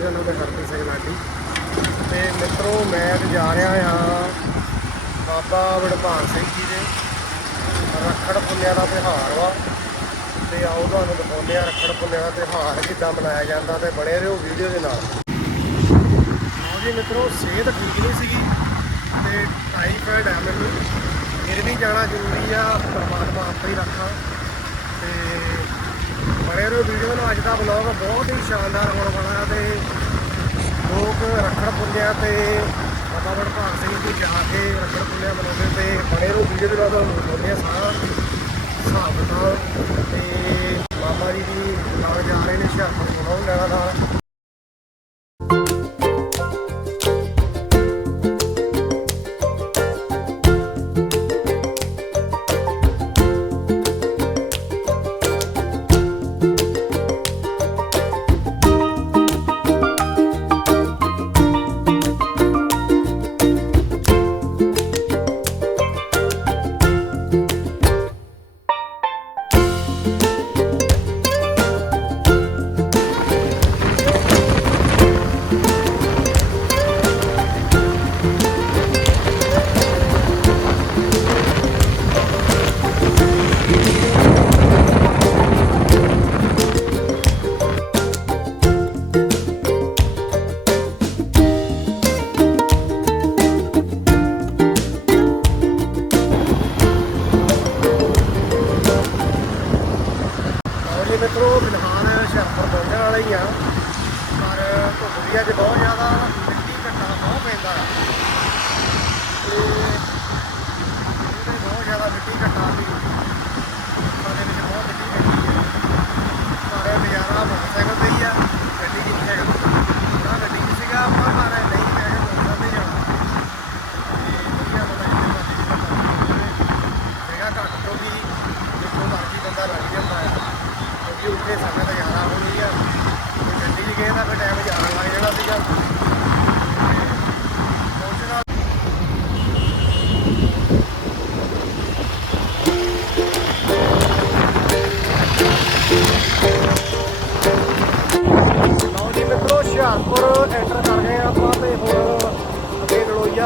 ਜੀ ਨਾਮ ਹੈ ਹਰਪ੍ਰੀਤ ਸਿੰਘ ਲਾਡੀ। ਤੇ ਮਿੱਤਰੋ, ਮੈਂ ਅੱਜ ਜਾ ਰਿਹਾ ਹਾਂ ਬਾਬਾ ਵਡਭਾਗ ਸਿੰਘ ਜੀ ਦੇ ਰੱਖੜ ਪੁੰਨਿਆ ਦਾ ਤਿਉਹਾਰ ਵਾ। ਤੇ ਆਓ ਤੁਹਾਨੂੰ ਦਿਖਾਉਂਦੇ ਆ ਰੱਖੜ ਪੁੰਨਿਆ ਦਾ ਤਿਉਹਾਰ ਕਿੱਦਾਂ ਮਨਾਇਆ ਜਾਂਦਾ ਤੇ ਬਣੇ ਰਹੋ ਵੀਡੀਓ ਦੇ ਨਾਲ। ਲਓ ਜੀ ਮਿੱਤਰੋ, ਸਿਹਤ ਠੀਕ ਨਹੀਂ ਸੀਗੀ ਤੇ ਟਾਈਫਾਇਡ ਹੈ ਮੈਨੂੰ। ਫਿਰ ਵੀ ਜਾਣਾ ਜ਼ਰੂਰੀ ਆ, ਪਰਮਾਤਮਾ ਆਪੇ ਹੀ ਰੱਖਾ। ਤੇ ਬਣੇ ਰਹੋ ਵੀਡੀਓ ਨੂੰ ਅੱਜ ਦਾ ਵਲੌਗ ਬਹੁਤ ਹੀ ਸ਼ਾਨਦਾਰ ਹੋਣ ਵਾਲਾ ਹੈ ਤੇ ਲੋਕ ਰੱਖੜ ਪੁੰਨਿਆ ਤੇ ਬਾਬਾ ਵਡਭਾਗ ਸਿੰਘ ਜੀ ਜਾ ਕੇ ਰੱਖੜ ਪੁੰਨਿਆ ਮਨਾਉਂਦੇ ਤੇ ਬਣੇ ਰਹੋ ਵੀਡੀਓ ਦੇ ਨਾਲ। ਮਨਾਉਂਦੇ ਦਿਖਾਉਂਦੇ ਆ ਸਾਰਾ ਹਿਸਾਬ ਕਿਤਾਬ ਤੇ ਮਾਮਾ ਜੀ ਦੀ ਨਾਲ ਜਾ ਰਹੇ ਨੇ, ਹੁਸ਼ਿਆਰਪੁਰ ਮਨਾਉਣ ਲੈਣਾ ਨਾਲ।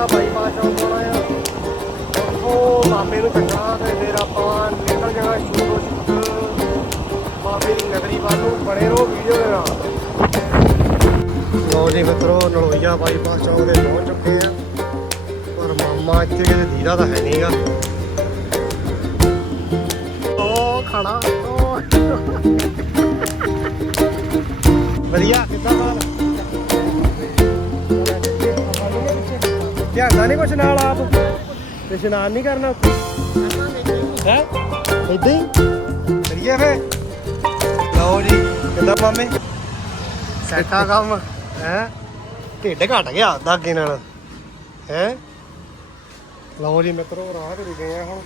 ਅੱਗੇ ਬਾਈਪਾਸ ਚੌਂਕ ਆਉਣਾ ਆ ਉੱਥੋਂ ਮਾਮੇ ਨੂੰ ਚੱਕਣਾ ਤੇ ਫਿਰ ਆਪਾਂ ਨਿਕਲ ਜਾਣਾ ਸ਼ੁਰੂ ਸ਼ੁਰੂ ਮਾਮੇ ਦੀ ਨਗਰੀ ਵੱਲ ਨੂੰ ਬਣੇ ਰਹੋ ਵੀਡੀਓ ਦੇ ਨਾਲ। ਲਓ ਜੀ ਮਿੱਤਰੋ, ਨਲੋਈਆ ਬਾਈਪਾਸ ਚੌਂਕ ਦੇ ਪਹੁੰਚ ਚੁੱਕੇ ਆ। ਪਰ ਮਾਮਾ ਇੱਥੇ ਕਿਤੇ ਦੀਦਾ ਤਾਂ ਹੈ ਨਹੀਂਗਾ ਉਹ ਖਾਣਾ ਵਧੀਆ। ਨਹੀਂ ਕੁਛ ਨਾਲ ਆਪ। ਤੇ ਇਸ਼ਨਾਨ ਨਹੀਂ ਕਰਨਾ ਹੈ? ਇਦਾਂ ਹੀ? ਕਰੀਏ ਫੇ ਲਓ ਜੀ ਕਿੱਦਾਂ ਮਾਮੇ? ਸੈਟਾ ਕੰਮ। ਹੈ? ਢਿੱਡ ਘਟ ਗਿਆ ਦਾਗੇ ਨਾਲ। ਹੈ? ਲਓ ਜੀ ਮਿੱਤਰੋ ਰਾਹ ਤੇ ਗਏ ਆ ਹੁਣ।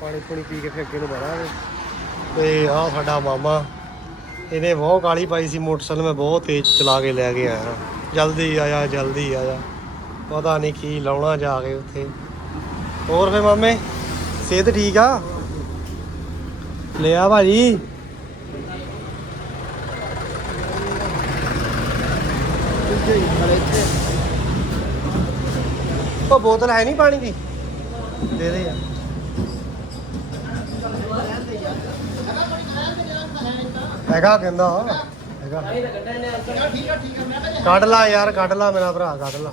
ਪਾਣੀ ਪੂਣੀ ਪੀ ਕੇ ਫਿਰ ਅੱਗੇ ਨੂੰ ਵਧਾਂਗੇ। ਤੇ ਆਹ ਸਾਡਾ ਮਾਮਾ ਇਹਨੇ ਬਹੁਤ ਕਾਲੀ ਪਾਈ ਸੀ ਮੋਟਰਸਾਈਕਲ ਮੈਂ ਬਹੁਤ ਤੇਜ਼ ਚਲਾ ਕੇ ਲੈ ਕੇ ਆਇਆ। ਜਲਦੀ ਆਇਆ ਜਲਦੀ ਆਇਆ। ਪਤਾ ਨਹੀਂ ਕੀ ਲਾਉਣਾ ਜਾ ਕੇ ਉੱਥੇ। ਹੋਰ ਫੇ ਮਾਮੇ ਸਿਹਤ ਠੀਕ ਆ? ਲਿਆ ਭਾਜੀ। ਉਹ ਬੋਤਲ ਹੈ ਨਹੀਂ ਪਾਣੀ ਦੀ? ਦੇ ਦੇ ਯਾਰ। ਹੈਗਾ ਕਹਿੰਦਾ। ਹੈਗਾ। ਕੱਢ ਲਾ ਯਾਰ ਕੱਢ ਲਾ ਮੇਰਾ ਭਰਾ ਕੱਢ ਲਾ।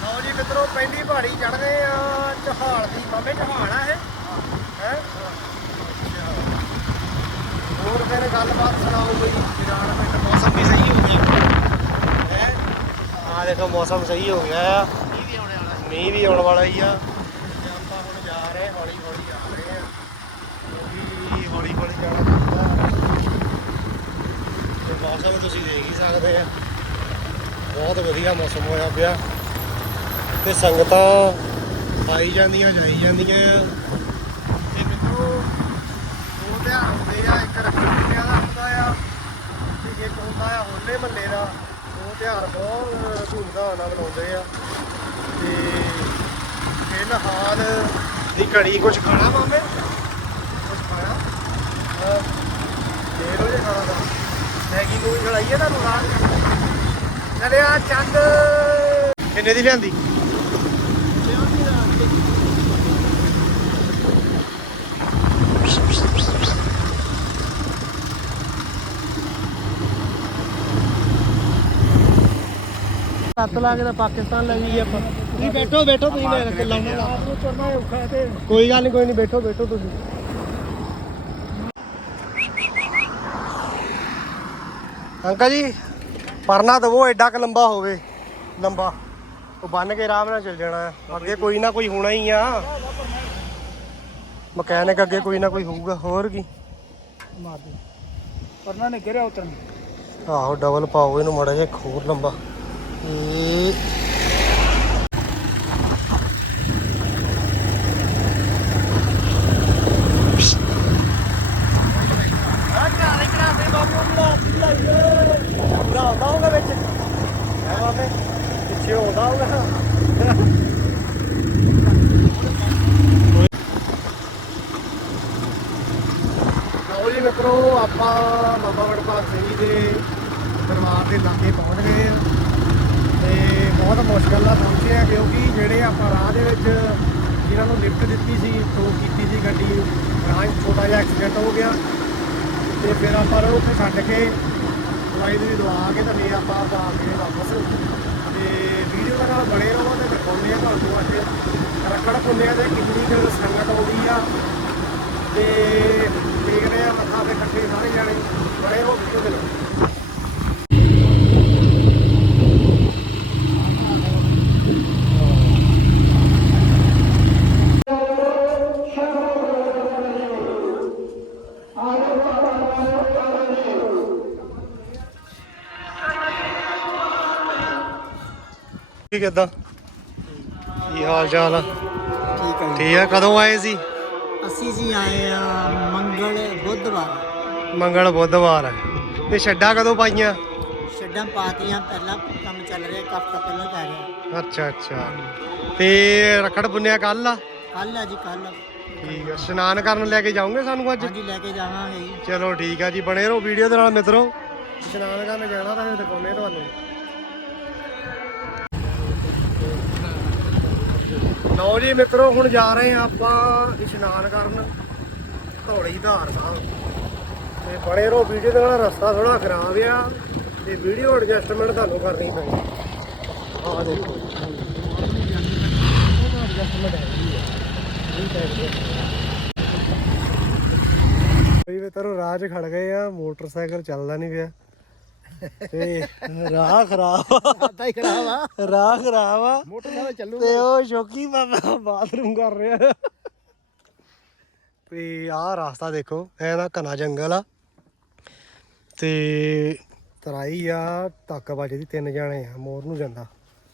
ਲਓ ਜੀ ਮਿੱਤਰੋ ਪਿੰਡੀ ਪਹਾੜੀ ਚੜਦੇ ਆ ਚਹਾਲ ਦੀ ਮਾਮੇ ਚਹਾਲ ਆ ਇਹ। ਹੈ? ਹੋਰ ਫਿਰ ਗੱਲਬਾਤ ਸੁਣਾਓ ਕੋਈ? ਇਰਾਨ ਪਿੰਡ ਮੌਸਮ ਵੀ ਸਹੀ ਹੋ ਗਿਆ। ਹੈ? ਆ ਦੇਖੋ ਮੌਸਮ ਸਹੀ ਹੋ ਗਿਆ ਆ। ਮੀਂਹ ਵੀ ਆਉਣ ਵਾਲਾ ਮੀਂਹ ਵੀ ਆਉਣ ਵਾਲਾ ਹੀ ਆ। ਤੇ ਆਪਾਂ ਹੁਣ ਜਾ ਰਹੇ ਹੌਲੀ ਹੌਲੀ ਜਾ ਰਹੇ ਆ ਕਿਉਂਕਿ ਹੌਲੀ ਹੌਲੀ ਜਾਣਾ ਪੈਂਦਾ। ਤੇ ਮੌਸਮ ਤੁਸੀਂ ਦੇਖ ਹੀ ਸਕਦੇ ਆ। ਬਹੁਤ ਵਧੀਆ ਮੌਸਮ ਹੋਇਆ ਪਿਆ। ਤੇ ਸੰਗਤਾਂ ਆਈ ਜਾਂਦੀਆਂ ਜਾਈ ਜਾਂਦੀਆਂ ਉਹ ਤਿਉਹਾਰ ਹੁੰਦੇ ਆ ਇੱਕ ਰੱਖੜੀ ਪੁੰਨਿਆ ਦਾ ਹੁੰਦਾ ਆ। ਤੇ ਇੱਕ ਹੁੰਦਾ ਆ ਹੋਲੇ ਮਹੱਲੇ ਦਾ। ਉਹ ਤਿਉਹਾਰ ਬਹੁਤ ਧੂਮਧਾਮ ਨਾਲ ਮਨਾਉਂਦੇ ਆ। ਤੇ ਫਿਲਹਾਲ ਦੀ ਘੜੀ ਕੁਝ ਖਾਣਾ ਮਾਮੇ? ਕੁਝ ਖਾਣਾ? ਹਾਂ ਦੇ ਲੋ ਜੇ ਖਾਣਾ ਤਾਂ। ਮੈਗੀ ਮੂਗੀ ਖਲਾਈਏ ਤੁਹਾਨੂੰ ਰਾਤ ਚਲਿਆ ਚੰਦ ਕਿੰਨੇ ਦੀ ਲਿਆਂਦੀ? ਸੱਤ ਲਾ ਕੇ ਤਾਂ ਪਾਕਿਸਤਾਨ ਲੈ ਜਾਈਏ ਆਪਾਂ। ਤੁਸੀਂ ਬੈਠੋ ਬੈਠੋ ਤੁਸੀਂ ਮੈਂ ਗੱਲਾਂ ਆਪ ਨੂੰ ਤੁਰਨਾ ਔਖਾ ਤੇ ਕੋਈ ਗੱਲ ਨਹੀਂ ਕੋਈ ਨਹੀਂ ਬੈਠੋ ਬੈਠੋ ਤੁਸੀਂ। ਅੰਕਲ ਜੀ ਪਰਨਾ ਦਵੋ ਐਡਾ ਕ ਲੰਬਾ ਹੋਵੇ। ਲੰਬਾ। ਉਹ ਬੰਨ ਕੇ ਆਰਾਮ ਨਾਲ ਚੱਲ ਜਾਣਾ। ਅੱਗੇ ਕੋਈ ਨਾ ਕੋਈ ਹੋਣਾ ਹੀ ਆ। ਮਕੈਨਿਕ ਅੱਗੇ ਕੋਈ ਨਾ ਕੋਈ ਹੋਊਗਾ ਹੋਰ ਕੀ। ਮਾਰ ਦੇ। ਪਰਨਾ ਨੇ ਗਿਰਿਆ ਉਤਰਨ। ਆਹੋ ਡਬਲ ਪਾਓ ਇਹਨੂੰ ਮੜਾ ਜਿਹਾ ਹੋਰ ਲੰਬਾ। ਇਹ ਪਿੱਛੇ ਆਉਂਦਾ ਹੋਗਾ ਲਓ ਜੀ ਮਿੱਤਰੋ ਆਪਾਂ ਬਾਬਾ ਵਡਭਾਗ ਸਿੰਘ ਜੀ ਦੇ ਦਰਬਾਰ ਦੇ ਲਾਗੇ ਪਹੁੰਚ ਗਏ ਆ ਤੇ ਬਹੁਤ ਮੁਸ਼ਕਲ ਨਾਲ ਪਹੁੰਚੇ ਆ ਕਿਉਂਕਿ ਜਿਹੜੇ ਆਪਾਂ ਰਾਹ ਦੇ ਵਿੱਚ ਜਿਨ੍ਹਾਂ ਨੂੰ ਲਿਫਟ ਦਿੱਤੀ ਸੀ ਟੋ ਕੀਤੀ ਸੀ ਗੱਡੀ ਰਾਹ 'ਚ ਛੋਟਾ ਜਿਹਾ ਐਕਸੀਡੈਂਟ ਹੋ ਗਿਆ ਤੇ ਫਿਰ ਆਪਾਂ ਨੂੰ ਉੱਥੇ ਛੱਡ ਕੇ ਦਵਾਈ ਦੀ ਦਵਾ ਕੇ ਤੇ ਫਿਰ ਆਪਾਂ ਆ ਕੇ ਵਾਪਸ। ਤੇ ਵੀਡੀਓ ਦੇ ਨਾਲ ਬਣੇ ਰਹੋ ਤੇ ਦਿਖਾਉਂਦੇ ਆ ਤੁਹਾਨੂੰ ਅੱਜ ਰੱਖੜ ਪੁੰਨਿਆ ਦੇ ਕਿੰਨੀ ਕੁ ਸੰਗਤ ਆਉਂਦੀ ਆ। ਤੇ ਰਹੇ ਆ ਮੱਥਾ ਤੇ ਇਕੱਠੇ ਸਾਰੇ ਜਾਣੇ। ਬੜੇ ਹੋ ਵੀਡੀਓ ਦੇ ਨਾਲ। ਕੀ ਕਿਦਾਂ ਕੀ ਹਾਲ ਚਾਲ ਆ? ਠੀਕ ਹੈ ਠੀਕ ਆ ਕਦੋਂ ਆਏ ਸੀ? ਅਸੀਂ ਜੀ ਆਏ ਆ ਮੰਗਲ ਬੁੱਧਵਾਰ। ਮੰਗਲ ਬੁੱਧਵਾਰ। ਤੇ ਛੱਡਾਂ ਕਦੋਂ ਪਾਈਆਂ? ਛੱਡਾਂ ਪਾਤੀਆਂ ਪਹਿਲਾਂ ਕੰਮ ਚੱਲ ਰਿਹਾ ਇੱਕ ਹਫ਼ਤਾ ਪਹਿਲਾਂ ਪੈ ਰਿਹਾ ਅੱਛਾ ਅੱਛਾ। ਤੇ ਰਖੜ ਪੁੰਨਿਆ ਕੱਲ ਆ? ਕੱਲ ਆ ਜੀ ਕੱਲ ਠੀਕ ਆ। ਇਸ਼ਨਾਨ ਕਰਨ ਲੈ ਕੇ ਜਾਓਗੇ ਸਾਨੂੰ ਅੱਜ? ਹਾਂਜੀ ਲੈ ਕੇ ਜਾਵਾਂਗੇ ਜੀ। ਚਲੋ ਠੀਕ ਆ ਜੀ ਬਣੇ ਰਹੋ ਵੀਡੀਓ ਦੇ ਨਾਲ ਮਿੱਤਰੋ। ਇਸ਼ਨਾਨ ਕਰਨ ਜਾਣਾ ਤਾਂ ਫਿਰ ਦਿਖਾਉਣੇ ਤੁਹਾਨੂੰ। ਲਓ ਜੀ ਮਿੱਤਰੋ, ਹੁਣ ਜਾ ਰਹੇ ਆ ਆਪਾਂ ਇਸ਼ਨਾਨ ਕਰਨ ਧੌਲੀ ਧਾਰ ਸਾਹਿਬ। ਤੇ ਬਣੇ ਰਹੋ ਵੀਡੀਓ ਦੇ ਨਾਲ ਰਸਤਾ ਥੋੜਾ ਖਰਾਬ ਆ, ਤੇ ਵੀਡੀਓ ਐਡਜਸਟਮੈਂਟ ਤੁਹਾਨੂੰ ਕਰਨੀ ਪੈਣੀ। ਆਹ ਦੇਖੋ ਐਡਜਸਟਮੈਂਟ ਹੈਗੀ ਆ ਠੀਕ ਹੈ ਕੋਈ ਵੀ ਤਰੋ ਰਾਹ 'ਚ ਖੜ ਗਏ ਆ, ਮੋਟਰਸਾਈਕਲ ਚੱਲਦਾ ਨਹੀਂ ਪਿਆ। ਤੇ ਰਾਹ ਖਰਾਬ ਆ। ਆਦਾ ਹੀ ਖਰਾਬ ਆ। ਰਾਹ ਖਰਾਬ ਆ। ਮੋਟਰਸਾਈਕਲ ਚੱਲੂ ਤੇ ਉਹ ਸ਼ੋਕੀ ਬਾਬਾ ਬਾਥਰੂਮ ਕਰ ਰਿਹਾ। ਤੇ ਆਹ ਰਾਸਤਾ ਦੇਖੋ ਐ ਨਾ ਘਣਾ ਜੰਗਲ ਆ। ਤੇ ਤਰਾਈ ਆ ਧੱਕ ਵੱਜਦੀ ਤਿੰਨ ਜਾਣੇ ਆ ਮੋਰ ਨੂੰ ਜਾਂਦਾ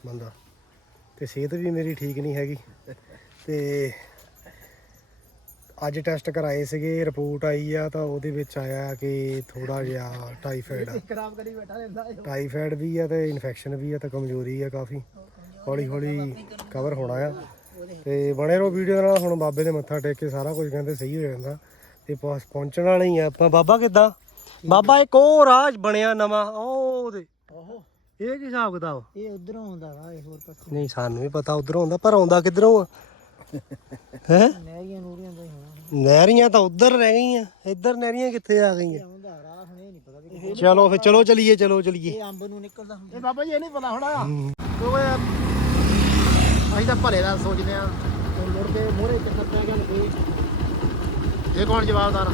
ਬੰਦਾ। ਤੇ ਸਿਹਤ ਵੀ ਮੇਰੀ ਠੀਕ ਨਹੀਂ ਹੈਗੀ। ਤੇ ਅੱਜ ਟੈਸਟ ਕਰਾਏ ਸੀਗੇ ਰਿਪੋਰਟ ਆਈ ਆ ਤਾਂ ਉਹਦੇ ਵਿੱਚ ਆਇਆ ਕਿ ਥੋੜਾ ਜਿਹਾ ਟਾਈਫਾਇਡ ਆ। ਖਰਾਬ ਕਰੀ ਬੈਠਾ ਰਹਿੰਦਾ ਟਾਈਫਾਇਡ ਵੀ ਆ ਤੇ ਇਨਫੈਕਸ਼ਨ ਵੀ ਆ ਤੇ ਕਮਜ਼ੋਰੀ ਆ ਕਾਫੀ। ਹੌਲੀ ਹੌਲੀ ਕਵਰ ਹੋਣਾ ਆ। ਤੇ ਬਣੇ ਰਹੋ ਵੀਡੀਓ ਨਾਲ ਹੁਣ ਬਾਬੇ ਦੇ ਮੱਥਾ ਟੇਕ ਕੇ ਸਾਰਾ ਕੁਝ ਕਹਿੰਦੇ ਸਹੀ ਹੋ ਜਾਂਦਾ। ਤੇ ਪਹੁੰਚ- ਪਹੁੰਚਣ ਵਾਲੇ ਹੀ ਆ ਆਪਾਂ। ਬਾਬਾ ਕਿੱਦਾਂ? ਬਾਬਾ ਇੱਕ ਉਹ ਰਾਜ ਬਣਿਆ ਨਵਾਂ ਉਹ ਉਹਦੇ ਇਹ ਕੀ ਹਿਸਾਬ ਕਿਤਾਬ? ਇਹ ਉਧਰੋਂ ਆਉਂਦਾ ਵਾ ਇਹ ਹੋਰ ਪਾਸੇ। ਨਹੀਂ ਸਾਨੂੰ ਵੀ ਪਤਾ ਉਧਰੋਂ ਆਉਂਦਾ ਪਰ ਆਉਂਦਾ ਕਿੱਧਰੋਂ ਆ? ਹੈ? ਨਹਿਰੀਆਂ ਨੂਰੀਆਂ ਦਾ ਹੀ ਹੋਣਾ। ਨਹਿਰੀਆਂ ਤਾਂ ਉਧਰ ਰਹਿ ਗਈਆਂ ਇੱਧਰ ਨਹਿਰੀਆਂ ਕਿੱਥੇ ਆ ਗਈਆਂ? ਆਉਂਦਾ ਰਾਹ ਹੁਣ ਇਹ ਨਹੀਂ ਪਤਾ ਵੀ ਚਲੋ ਫਿਰ ਚਲੋ ਚਲੀਏ ਚਲੋ ਚਲੀਏ। ਇਹ ਅੰਬ ਨੂੰ ਨਿਕਲਦਾ ਹੁੰਦਾ। ਇਹ ਬਾਬਾ ਜੀ ਇਹ ਨਹੀਂ ਪਤਾ ਹੋਣਾ। ਕਿਉਂਕਿ ਅਸੀਂ ਤਾਂ ਭਲੇ ਦਾ ਸੋਚਦੇ ਆ ਤੇ ਮੁੜ ਕੇ ਮੋਰੇ ਚੱਕਰ ਪੈ ਗਿਆ ਕੋਈ। ਇਹ ਕੌਣ ਜਵਾਬਦਾਰ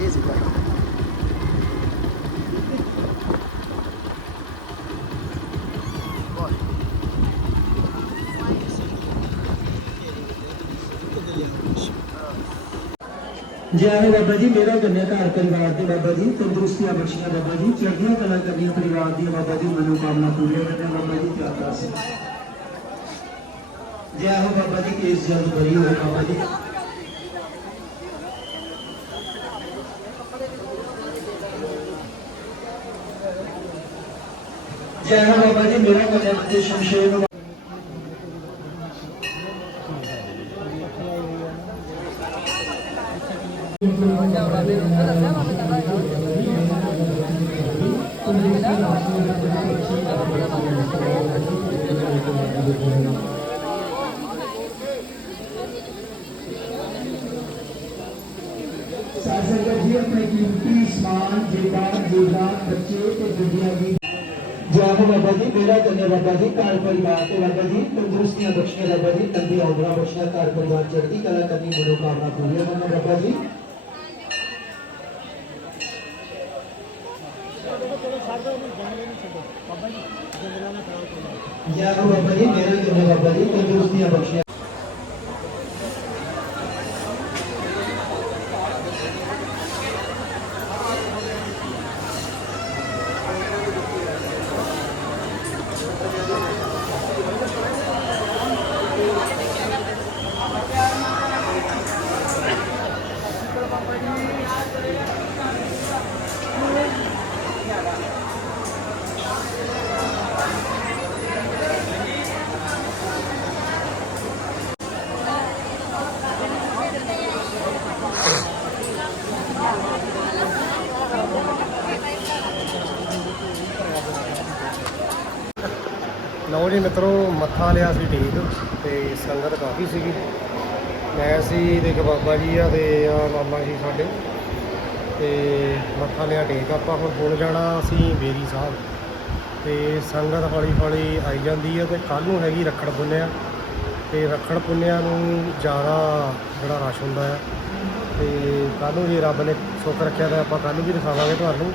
ਇਹ ਸੀ ਭਾਈ। ਜੈ ਹੋ ਬਾਬਾ ਜੀ ਮੇਰਾ ਕੰਨਿਆ ਘਰ ਪਰਿਵਾਰ ਦੇ ਬਾਬਾ ਜੀ ਤੰਦਰੁਸਤੀਆਂ ਬਖਸ਼ੀਆਂ ਬਾਬਾ ਜੀ ਚੜ੍ਹਦੀਆਂ ਕਲਾ ਕਰਨੀਆਂ ਪਰਿਵਾਰ ਦੀਆਂ ਬਾਬਾ ਜੀ ਮਨੋਕਾਮਨਾ ਪੂਰੀਆਂ ਕਰਨੀਆਂ ਬਾਬਾ ਜੀ ਕੀ ਅਰਦਾਸ ਹੈ ਜੈ ਹੋ ਬਾਬਾ ਜੀ ਕੇਸ ਜਲਦ ਬਰੀ ਹੋਏ ਬਾਬਾ ਜੀ ਜੈ ਹੋ ਬਾਬਾ ਜੀ ਮੇਰਾ ਕੋਲ ਤੇ ਸ਼ਮਸ਼ੇਰ ਨੂੰ ਸਾਧ ਸੰਗਤ ਜੀ ਆਪਣੇ ਕੀਮਤੀ ਸਮਾਨ ਜੇਬਾਂ ਜੇਬਾਂ ਬੱਚੇ ਤੇ ਗੁੱਡੀਆਂ ਦੀ ਜੈ ਹੋ ਬਾਬਾ ਜੀ ਮੇਰਾ ਕੰਨੇ ਬਾਬਾ ਜੀ ਘਰ ਪਰਿਵਾਰ ਤੇ ਬਾਬਾ ਜੀ ਤੰਦਰੁਸਤੀਆਂ ਬਖਸ਼ੀਆਂ ਬਾਬਾ ਜੀ ਤੰਦੀ ਆਉਂਦਰਾ ਬਖਸ਼ੀਆਂ ਘਰ ਪਰਿਵਾਰ ਚੜ੍ਹਦੀ ਕਲਾ ਕਰਨੀ ਮਨੋਕਾਮਨਾ ਪੂਰੀਆਂ ਕਰਨਾ ਬਾਬਾ ਜੀ ਮਿੱਤਰੋ, ਮੱਥਾ ਲਿਆ ਸੀ ਠੀਕ ਤੇ ਸੰਗਤ ਕਾਫੀ ਸੀਗੀ। ਮੈਂ ਸੀ ਤੇ ਇੱਕ ਬਾਬਾ ਜੀ ਆ ਤੇ ਆ ਮਾਮਾ ਜੀ ਸਾਡੇ। ਤੇ ਮੱਥਾ ਲਿਆ ਟੇਕ ਆਪਾਂ ਹੁਣ ਹੁਣ ਜਾਣਾ ਅਸੀਂ ਬੇਰੀ ਸਾਹਿਬ। ਤੇ ਸੰਗਤ ਹੌਲੀ ਹੌਲੀ ਆਈ ਜਾਂਦੀ ਹੈ ਤੇ ਕੱਲ ਨੂੰ ਹੈਗੀ ਰੱਖੜ ਪੁੰਨਿਆ। ਤੇ ਰੱਖੜ ਪੁੰਨਿਆ ਨੂੰ ਜ਼ਿਆਦਾ ਜਿਹੜਾ ਰਸ਼ ਹੁੰਦਾ ਹੈ ਤੇ ਕੱਲ ਨੂੰ ਜੇ ਰੱਬ ਨੇ ਸੁੱਖ ਰੱਖਿਆ ਤਾਂ ਆਪਾਂ ਕੱਲ ਨੂੰ ਵੀ ਦਿਖਾਵਾਂਗੇ ਤੁਹਾਨੂੰ।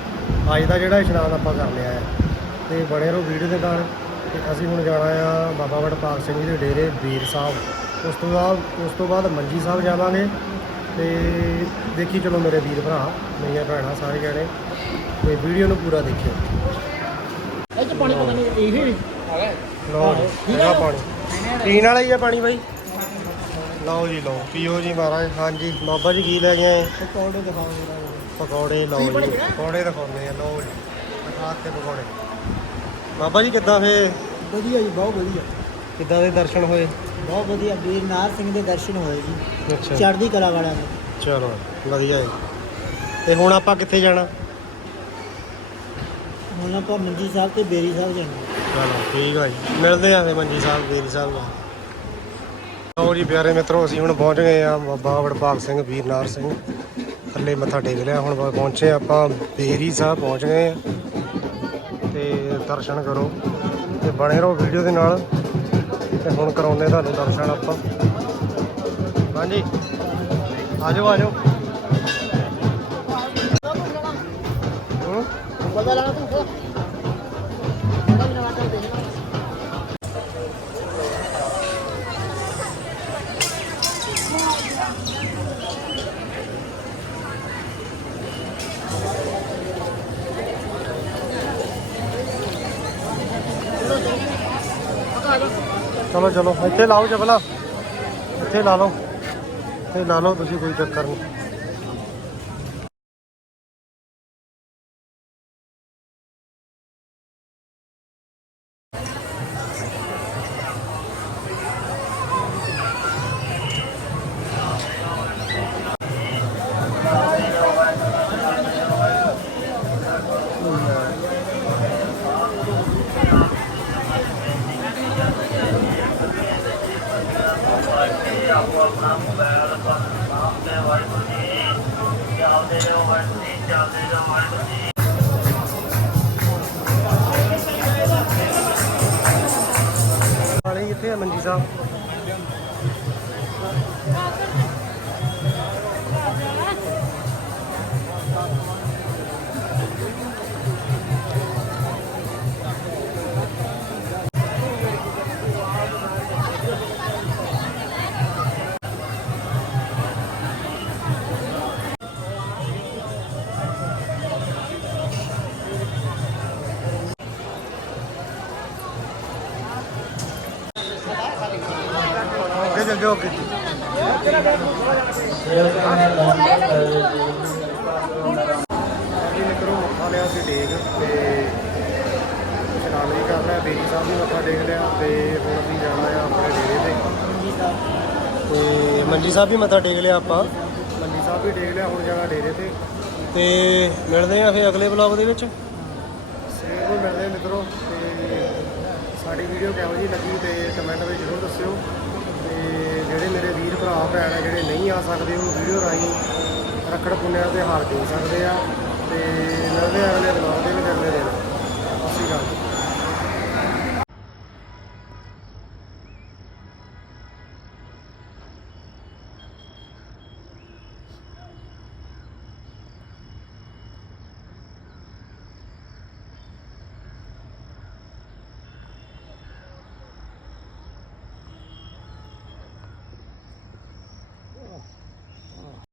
ਅੱਜ ਦਾ ਜਿਹੜਾ ਇਸ਼ਨਾਨ ਆਪਾਂ ਕਰ ਲਿਆ ਹੈ ਤੇ ਬਣੇ ਰਹੋ ਵੀਡੀਓ ਦੇ ਨਾਲ। ਤੇ ਅਸੀਂ ਹੁਣ ਜਾਣਾ ਆ ਬਾਬਾ ਵਡਭਾਗ ਸਿੰਘ ਜੀ ਦੇ ਡੇਰੇ ਵੀਰ ਸਾਹਿਬ। ਉਸ ਤੋਂ ਬਾਅਦ ਉਸ ਤੋਂ ਬਾਅਦ ਮੰਜੀ ਸਾਹਿਬ ਜਾਵਾਂਗੇ ਤੇ ਦੇਖੀ ਚਲੋ ਮੇਰੇ ਵੀਰ ਭਰਾ ਮੇਰੀਆਂ ਭੈਣਾਂ ਸਾਰੇ ਜਣੇ। ਤੇ ਵੀਡੀਓ ਨੂੰ ਪੂਰਾ ਦੇਖਿਓ। ਇਹ ਚ ਪਾਣੀ ਪਤਾ ਨਹੀਂ ਇਹ ਹੀ ਲਓ ਜੀ ਹੈਗਾ ਪਾਣੀ। ਪੀਣ ਵਾਲਾ ਹੀ ਆ ਪਾਣੀ ਬਾਈ। ਲਓ ਜੀ ਲਓ ਪੀਓ ਜੀ ਮਹਾਰਾਜ। ਹਾਂਜੀ ਬਾਬਾ ਜੀ ਕੀ ਲੈ ਆਏ? ਪਕੌੜੇ ਦਿਖਾਉਂਗਾ ਪਕੌੜੇ ਲਓ ਜੀ। ਪਕੌੜੇ ਦਿਖਾਉਂਦੇ ਆ ਲਓ ਜੀ। ਦਿਖਾ ਕੇ ਪਕੌੜੇ। ਬਾਬਾ ਜੀ ਕਿੱਦਾਂ ਫੇ? ਵਧੀਆ ਜੀ ਬਹੁਤ ਵਧੀਆ। ਕਿੱਦਾਂ ਦੇ ਦਰਸ਼ਨ ਹੋਏ? ਬਹੁਤ ਵਧੀਆ ਵੀਰਨਾਥ ਸਿੰਘ ਦੇ ਦਰਸ਼ਨ ਹੋਏ ਜੀ। ਅੱਛਾ। ਚੜ੍ਹਦੀ ਕਲਾ ਵਾਲਿਆਂ ਦੇ। ਚਲੋ ਵਧੀਆ ਜੀ। ਤੇ ਹੁਣ ਆਪਾਂ ਕਿੱਥੇ ਜਾਣਾ? ਹੁਣ ਆਪਾਂ ਮੰਜੀ ਸਾਹਿਬ ਤੇ ਬੇਰੀ ਸਾਹਿਬ ਜਾਣਾ। ਚਲੋ ਠੀਕ ਆ ਜੀ। ਮਿਲਦੇ ਆ ਫੇ ਮੰਜੀ ਸਾਹਿਬ ਬੇਰੀ ਸਾਹਿਬ ਨਾਲ। ਲਓ ਜੀ ਪਿਆਰੇ ਮਿੱਤਰੋ ਅਸੀਂ ਹੁਣ ਪਹੁੰਚ ਗਏ ਆ ਬਾਬਾ ਵਡਭਾਗ ਸਿੰਘ ਵੀਰਨਾਰ ਸਿੰਘ। ਥੱਲੇ ਮੱਥਾ ਟੇਕ ਲਿਆ ਹੁਣ ਪਹੁੰਚੇ ਆਪਾਂ। ਬੇਰੀ ਸਾਹਿਬ ਪਹੁੰਚ ਗਏ ਆ। ਤੇ ਦਰਸ਼ਨ ਕਰੋ ਤੇ ਬਣੇ ਰਹੋ ਵੀਡੀਓ ਦੇ ਨਾਲ ਤੇ ਹੁਣ ਕਰਾਉਂਦੇ ਤੁਹਾਨੂੰ ਦਰਸ਼ਨ ਆਪਾਂ। ਹਾਂਜੀ, ਆਜੋ ਆਜੋ। ਹੂੰ? ਪਤਾ ਲੈਣਾ ਤੂੰ? ਚਲੋ ਚਲੋ। ਇੱਥੇ ਲਾਓ ਜਬਲਾ। ਇੱਥੇ ਲਾ ਲਓ। ਇੱਥੇ ਲਾ ਲਓ। ਤੁਸੀਂ ਕੋਈ ਚੱਕਰ ਨਹੀਂ। ਅਸੀਂ ਮਿੱਤਰੋ ਮੱਥਾ ਲਿਆ ਸੀ ਟੇਕ ਤੇ ਇਸ਼ਨਾਨ ਵੀ ਕਰ ਲਿਆ, ਬੇਰੀ ਸਾਹਿਬ ਵੀ ਮੱਥਾ ਟੇਕ ਲਿਆ ਤੇ ਹੁਣ ਅਸੀਂ ਜਾਣਾ ਆ ਆਪਣੇ ਡੇਰੇ ਤੇ। ਤੇ ਮੰਜੀ ਸਾਹਿਬ ਵੀ ਮੱਥਾ ਟੇਕ ਲਿਆ ਆਪਾਂ। ਮੰਜੀ ਸਾਹਿਬ ਵੀ ਟੇਕ ਲਿਆ, ਹੁਣ ਜਾਣਾ ਡੇਰੇ ਤੇ। ਤੇ ਮਿਲਦੇ ਆ ਫਿਰ ਅਗਲੇ ਬਲੌਗ ਦੇ ਵਿੱਚ। ਸੇਵ ਨੂੰ ਮਿਲਦੇ ਆ ਮਿੱਤਰੋ, ਤੇ ਸਾਡੀ ਵੀਡੀਓ ਕਿਹੋ ਜਿਹੀ ਲੱਗੀ ਤੇ ਕਮੈਂਟ ਵਿੱਚ ਜ਼ਰੂਰ ਦੱਸਿਓ। ਜਿਹੜੇ ਮੇਰੇ ਵੀਰ ਭਰਾ, ਭੈਣ ਆ, ਜਿਹੜੇ ਨਹੀਂ ਆ ਸਕਦੇ, ਉਹ ਵੀਡੀਓ ਰਾਹੀਂ ਰੱਖੜ ਪੁੰਨਿਆਂ ਤੇ ਹਾਰ ਦੇ ਸਕਦੇ ਆ ਤੇ ਮਿਲਦੇ ਆ ਅਗਲੇ ਵਲੌਗ ਦੇ ਵਿੱਚ ਅਗਲੇ ਦਿਨ। ਅਸੀਂ ਗੱਲ